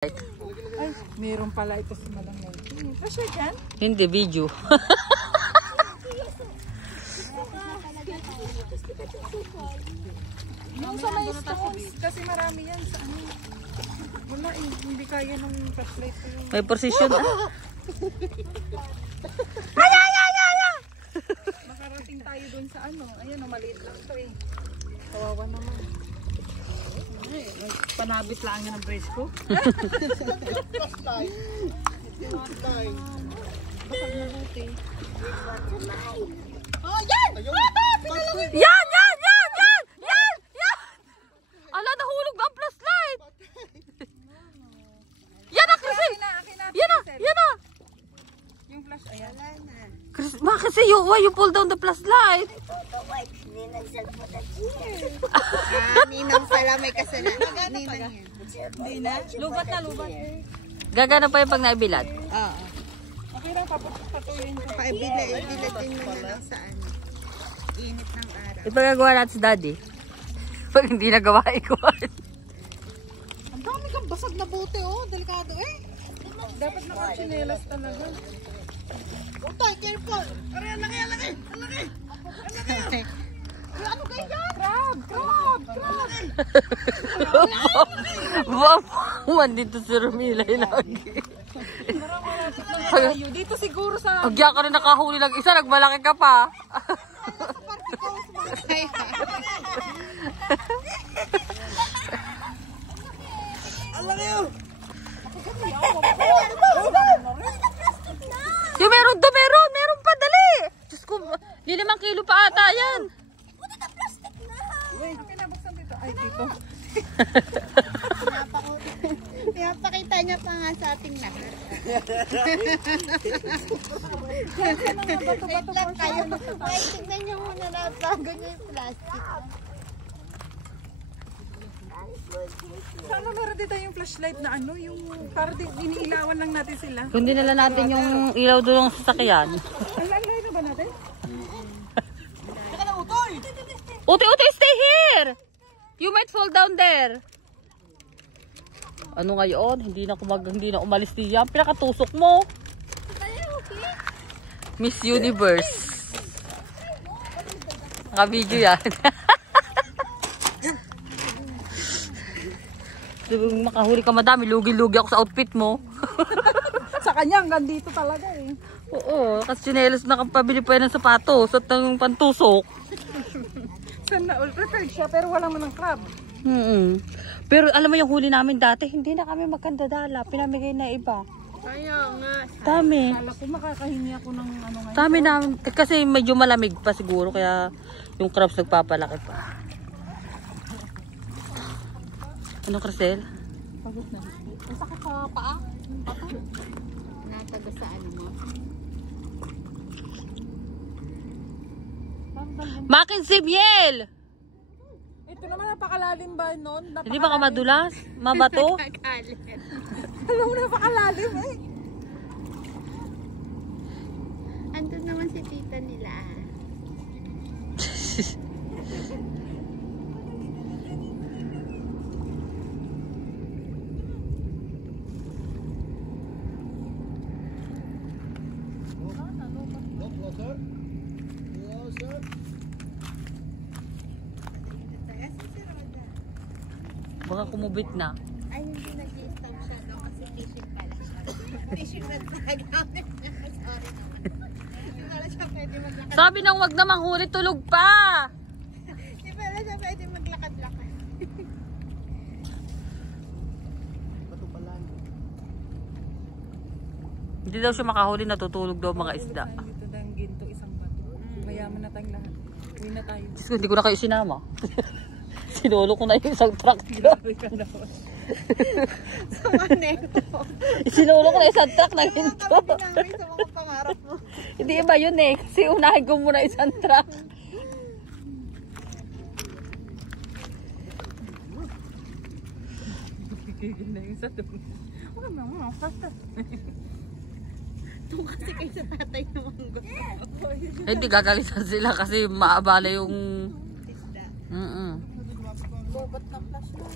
Ay, meron pala ito si Malangay. Kasi dyan? Hindi, video. Yung sa may stones, kasi marami yan sa ano. Wala eh, hindi kaya ng flashlight ko yung... May precision. Makarating tayo dun sa ano. Ayun, maliit lang ito eh. Kawawa naman. Ay, panabit lang yan ang brace ko. Basag na buti. Oh, yan! Yan! Ala, nahulog na ang flashlight. Yan na, Chris. Yan na. Yung flash, ayan. Chris, bakit kasi why you pull down the flashlight? Ninang pala may kasalanan. Ninang yan. Hindi na. Lubat na, lubat. Gagana pa yung pag naibilad. Oo. Okay lang, patuloyin ko. Paibilad din mo na lang sa ano. Init ng araw. Ipagagawa natin si Daddy. Pag hindi nagawa, ikuhan. Ang dami kang basag na bote, oh. Delikado eh. Dapat naka-chinelas talaga. Utay, careful. Aray, ang laki. Ano kayo dyan? Crab. Buwan dito si Romilay lagi. Dito siguro sa... Agya ka rin nakahuli lang isa, nagmalaki ka pa. Meron pa, dali. Diyos ko, 5 kilo pa ata yan. Kinabuksan dito. Ay, dito. Pinapakita niya pa nga sa ating lahat. Wait lang kayo. Ay, tignan niyo muna na bago niyo yung plastic. Sana meron dito yung flashlight na ano, yung para iniilawan lang natin sila. Kung dinala natin yung ilaw doon ng sasakyan. Alay na ba natin? Uti, stay here! You might fall down there. Ano ngayon? Hindi na umalis diyan. Pinakatusok mo. Miss Universe. Naka-video yan. Makahuli ka madami. Lugi-lugi ako sa outfit mo. Sa kanya, hanggang dito talaga eh. Oo, kasi chinelas nakapabili pa yan ng sapatos at ng pantusok. Sana all prepared siya pero wala man ng crab. Pero alam mo yung huli namin dati, hindi na kami magkandadala. Pinamigay na iba. Kaya nga. Dami. Kala ko makakahingi ako ng ano ngayon. Dami namin. Kasi medyo malamig pa siguro kaya yung crabs nagpapalaki pa. Ano, Crisel? Pagod na. Masakit sa paa. Nataga sa ano mo. Makin si Biel! Ito naman napakalalim ba nun? Hindi ba ka madulas? Mabato? Alam mo napakalalim eh. Andun naman si tita nila. Baka kumubit na. Ay, hindi nag-i-stop siya no? Kasi fishing pala siya. Fishing rod na nagamit niya. Sorry. Hindi pala siya pwede maglakad. Sabi nang wag na manghuli, tulog pa! Hindi pala siya pwede maglakad-lakad. Hindi daw siya makahuli, natutulog daw mga isda. Dito na ang ginto isang bato. Mayaman na tayong lahat. Uwi na tayo. Diyos ko, hindi ko na kayo sinama. Sinulo ko na yung isang truck. Grabe ka naman. Sama na Sinulo ko na isang truck na yung ginto. mga kami sa mga pangarap mo. Hindi iba yun eh. Kasi unahin ko muna isang truck. Gigil na yung sa doon. Huwag naman, basta. Ito kasi kayo sa tatay naman gusto. Hindi gagalitan sila kasi maabala yung... Isda. Mm-mm. Bobat ng flash mo.